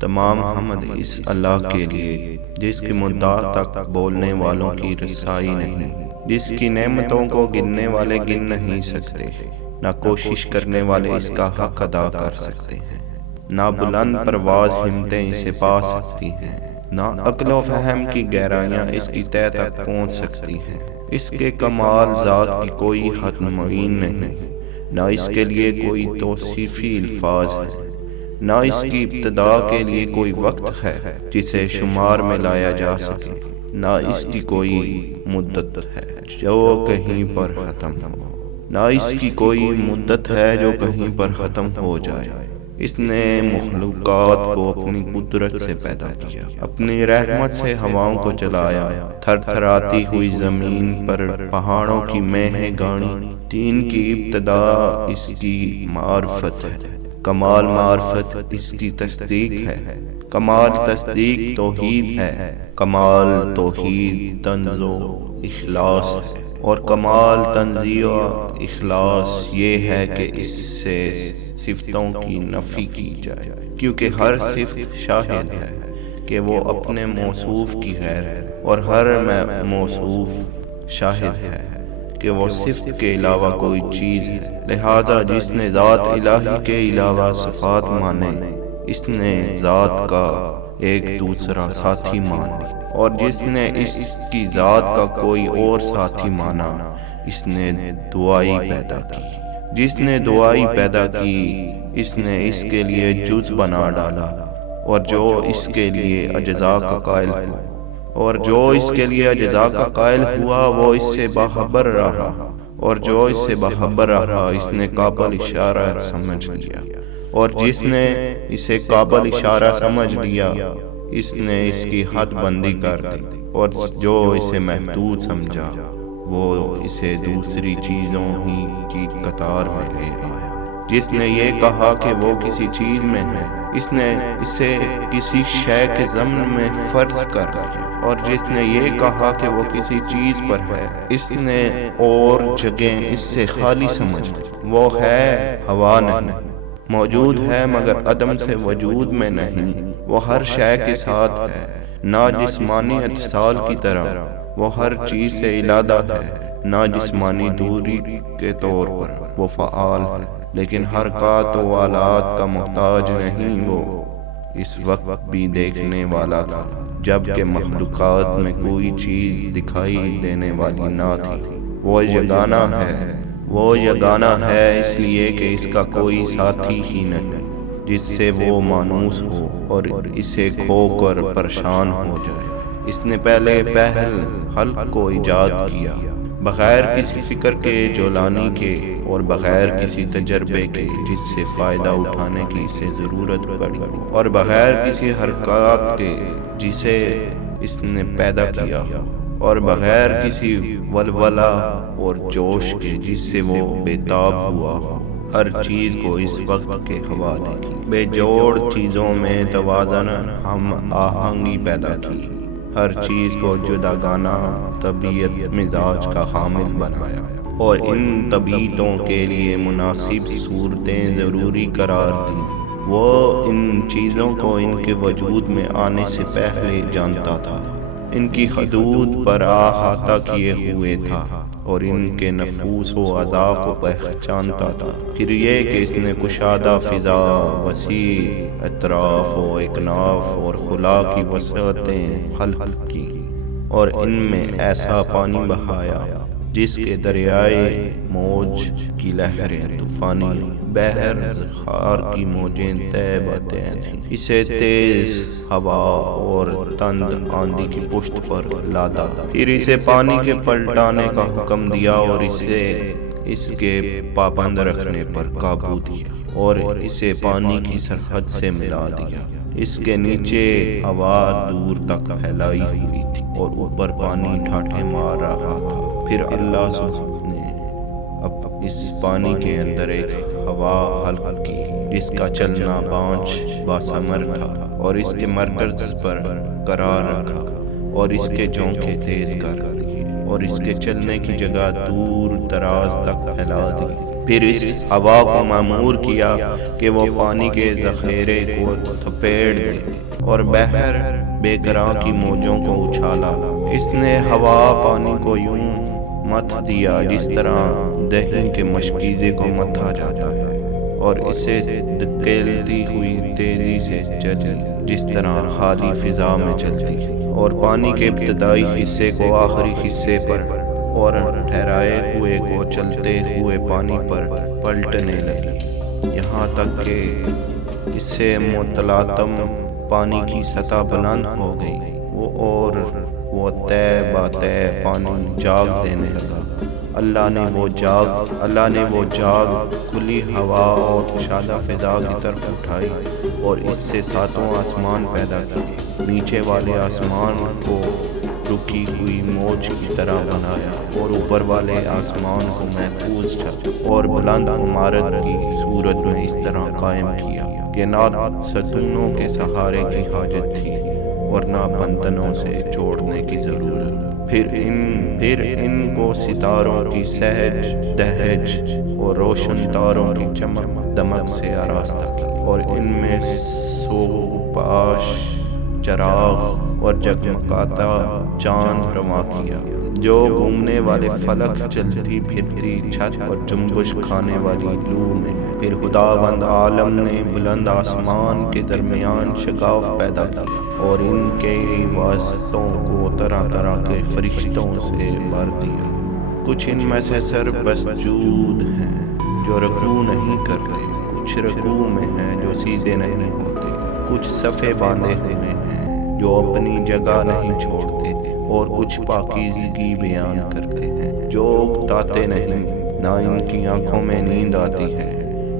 تمام حمد اس اللہ کے لیے جس کی مدعا تک بولنے والوں کی رسائی نہیں، جس کی نعمتوں کو گننے والے گن نہیں سکتے، نہ کوشش کرنے والے اس کا حق ادا کر سکتے ہیں، نہ بلند پرواز ہمتیں اسے پا سکتی ہیں، نہ عقل و فہم کی گہرائیاں اس کی تہہ تک پہنچ سکتی ہیں۔ اس کے کمال ذات کی کوئی حد معین نہیں، نہ اس کے لیے کوئی توصیفی الفاظ ہے، نہ اس کی ابتدا کے لیے کوئی وقت ہے جسے شمار میں لایا جا سکے، نہ اس کی کوئی مدت ہے جو کہیں پر ختم ہو، نہ اس کی کوئی مدت ہے جو کہیں پر ختم ہو جائے۔ اس نے مخلوقات کو اپنی قدرت سے پیدا کیا، اپنی رحمت سے ہواؤں کو چلایا، تھر تھراتی ہوئی زمین پر پہاڑوں کی مہیں گاڑی۔ دین کی ابتدا اس کی معرفت ہے، کمال معرفت اس کی تصدیق ہے، کمال تصدیق توحید ہے، کمال توحید تنزیہ و اخلاص ہے، اور کمال تنزیہ و اخلاص یہ ہے کہ اس سے صفتوں کی نفی کی جائے، کیونکہ ہر صفت شاہد ہے کہ وہ اپنے موصوف کی غیر، اور ہر موصوف شاہد ہے کہ وہ صفت کے علاوہ کوئی چیز ہے۔ لہذا جس نے ذات الہی کے علاوہ صفات مانے، اس نے ذات کا ایک دوسرا ساتھی مان لی، اور جس نے اس کی ذات کا کوئی اور ساتھی مانا، اس نے دعائی پیدا کی۔ جس نے دعائی پیدا کی، اس نے اس کے لیے جز بنا ڈالا، اور جو اس کے لیے اجزاء کا قائل ہوا، اور جو اس کے لیے اجزاء کا قائل ہوا وہ اس سے باخبر رہا، اور جو اس سے باخبر رہا اس نے قابل اشارہ سمجھ لیا، اور جس نے اسے قابل اشارہ سمجھ لیا اس نے اس کی حد بندی کر دی، اور جو اسے محدود سمجھا وہ اسے دوسری چیزوں ہی کی قطار میں لے آیا۔ جس نے یہ کہا کہ وہ کسی چیز میں ہے، اس نے اسے کسی شے کے ضمن میں فرض کر لیا، اور جس نے یہ کہا کہ وہ کسی چیز پر ہے، اس نے اور جگہ اس سے خالی سمجھ لی۔ وہ ہے ہوا نہیں، موجود ہے مگر عدم سے وجود میں نہیں، وہ ہر شے کے ساتھ ہے، نہ جسمانی اتصال کی طرح، وہ ہر چیز سے علیحدہ ہے، نہ جسمانی دوری کے طور پر، وہ فعال ہے، لیکن حرکات و آلات کا محتاج نہیں۔ وہ اس وقت بھی دیکھنے والا تھا جبکہ مخلوقات میں کوئی چیز دکھائی دینے والی نہ تھی۔ وہ یگانہ ہے، وہ یگانہ ہے اس لیے کہ اس کا کوئی ساتھی ہی نہیں جس سے وہ مانوس ہو اور اسے کھو کر پریشان ہو جائے۔ اس نے پہلے پہل خلق کو ایجاد کیا، بغیر کسی فکر کے جولانی کے، اور بغیر کسی تجربے کے جس سے فائدہ اٹھانے کی اسے ضرورت پڑی، اور بغیر کسی حرکات کے جسے اس نے پیدا کیا، اور بغیر کسی ولولہ اور جوش کے جس سے وہ بےتاب ہوا ہو۔ ہر چیز کو اس وقت کے حوالے کی، بے جوڑ چیزوں میں توازن ہم آہنگی پیدا کی، ہر چیز کو جداگانہ طبیعت مزاج کا حامل بنایا، اور ان طبیعتوں کے لیے مناسب صورتیں ضروری قرار دیں۔ وہ ان چیزوں کو ان کے وجود میں آنے سے پہلے جانتا تھا، ان کی حدود پر احاطہ کیے ہوئے تھا، اور ان کے نفوس و اعضاء کو پہچانتا تھا۔ پھر یہ کہ اس نے کشادہ فضا، وسیع اطراف و اکناف اور خلا کی وسعتیں خلق کی، اور ان میں ایسا پانی بہایا جس کے دریائے موج کی لہریں طوفانی، بحر خار کی موجیں تہ بتیں تھیں۔ اسے تیز ہوا اور تند آندھی کی پشت پر لادا، پھر اسے پانی کے پلٹانے کا حکم دیا، اور اسے اس کے پابند رکھنے پر قابو دیا، اور اسے پانی کی سرحد سے ملا دیا۔ اس کے نیچے ہوا دور تک پھیلائی ہوئی تھی، اور اوپر پانی ٹھاٹھے مار رہا تھا۔ پھر اللہ نے اب اس پانی کے اندر ایک ہوا خلق کی جس کا چلنا بانچ باثمر تھا، اور اس کے مرکز پر قرار رکھا، اور اس کے جونکے تیز کر دیے، اور اس کے چلنے کی جگہ دور دراز تک پھیلا دی۔ پھر اس ہوا کو مأمور کیا کہ وہ پانی کے ذخیرے کو تھپیڑ دے اور بحر بے قرار کی موجوں کو اچھالا۔ اس نے ہوا پانی کو یوں مت دیا جس طرح دہی کے مشکیزے کو متھا جاتا ہے، اور اسے دھکیلتی ہوئی تیزی سے چلی جس طرح خالی فضا میں چلتی، اور پانی کے ابتدائی حصے کو آخری حصے پر اور ٹھہرائے ہوئے کو چلتے ہوئے پانی پر پلٹنے لگی، یہاں تک کہ اس سے متلاطم پانی کی سطح بلند ہو گئی، وہ طے با طے پانی جاگ دینے لگا۔ اللہ نے وہ جاگ کھلی ہوا اور کشادہ فضا کی طرف اٹھائی اور اس سے ساتوں آسمان پیدا کیے۔ نیچے والے آسمان کو رکی ہوئی موج کی طرح بنایا اور اوپر والے آسمان کو محفوظ اور بلند عمارت کی صورت میں اس طرح قائم کیا کہ نہ ستونوں کے سہارے کی حاجت تھی اور نہ بندنوں سے جوڑنے کی ضرورت۔ پھر ان کو ستاروں کی سہج دہج اور روشن تاروں کی چمک دمک سے آراستہ کیا، اور ان میں سوپاش چراغ اور جگمگاتا چاند رواں کیا جو گھومنے والے فلک، چلتی پھرتی چھت اور جنبش کھانے والی لو میں ہے۔ پھر خداوند عالم نے بلند آسمان کے درمیان شگاف پیدا کیا اور ان کے واسطوں کو طرح طرح کے فرشتوں سے بھر دیا۔ کچھ ان میں سے سر بسجود ہیں جو رکوع نہیں کرتے، کچھ رکوع میں ہیں جو سیدھے نہیں ہوتے، کچھ صفے باندھے ہوئے ہیں جو اپنی جگہ نہیں چھوڑتے، اور کچھ پاکیزگی بیان کرتے ہیں جو اکتاتے نہیں۔ نہ ان کی آنکھوں میں نیند آتی ہے،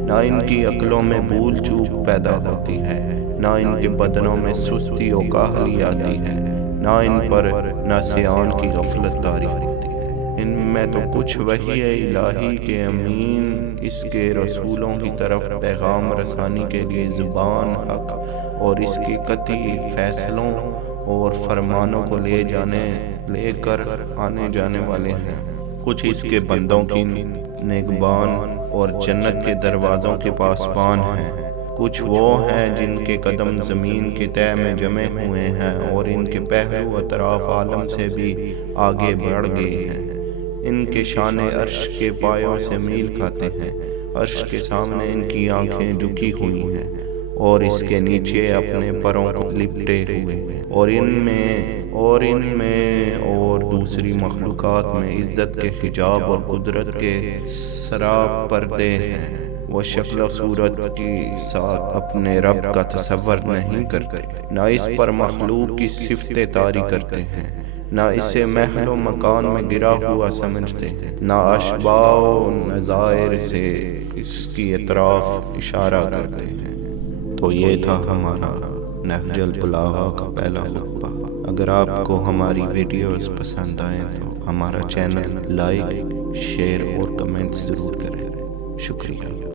نہ ان کی عقلوں میں بھول چوک پیدا ہوتی ہے، نہ ان کے بدنوں میں سستی و کاہلی آتی ہے، نہ ان پر نسیان کی غفلت طاری ہوتی ہے۔ ان میں تو کچھ وحی الہی کے امین اس کے رسولوں کی طرف پیغام رسانی کے لیے زبان حق اور اس کے قطعی فیصلوں اور فرمانوں کو لے کر آنے جانے والے ہیں۔ کچھ اس کے بندوں کی نگبان اور جنت کے دروازوں کے پاسبان ہیں، کچھ وہ ہیں جن کے قدم زمین کے تہہ میں جمے ہوئے ہیں اور ان کے پہلو اطراف عالم سے بھی آگے بڑھ گئے ہیں۔ ان کے شانے عرش کے پایوں سے میل کھاتے ہیں، عرش کے سامنے ان کی آنکھیں جھکی ہوئی ہیں اور اس کے نیچے اپنے پروں کو لپٹے ہوئے ہیں، اور ان میں اور دوسری مخلوقات میں عزت کے حجاب اور قدرت کے سراب پردے ہیں۔ وہ شکل و صورت کے ساتھ اپنے رب کا تصور نہیں کرتے، نہ اس پر مخلوق کی صفتیں طاری کرتے ہیں، نہ اسے محل و مکان میں گرا ہوا سمجھتے، نہ اشباہ و نظائر سے اس کی اطراف اشارہ کرتے ہیں۔ تو یہ تھا ہمارا نہج البلاغہ کا پہلا خطبہ۔ اگر آپ کو ہماری ویڈیوز پسند آئیں تو ہمارا چینل لائک، شیئر اور کمنٹ ضرور کریں۔ شکریہ۔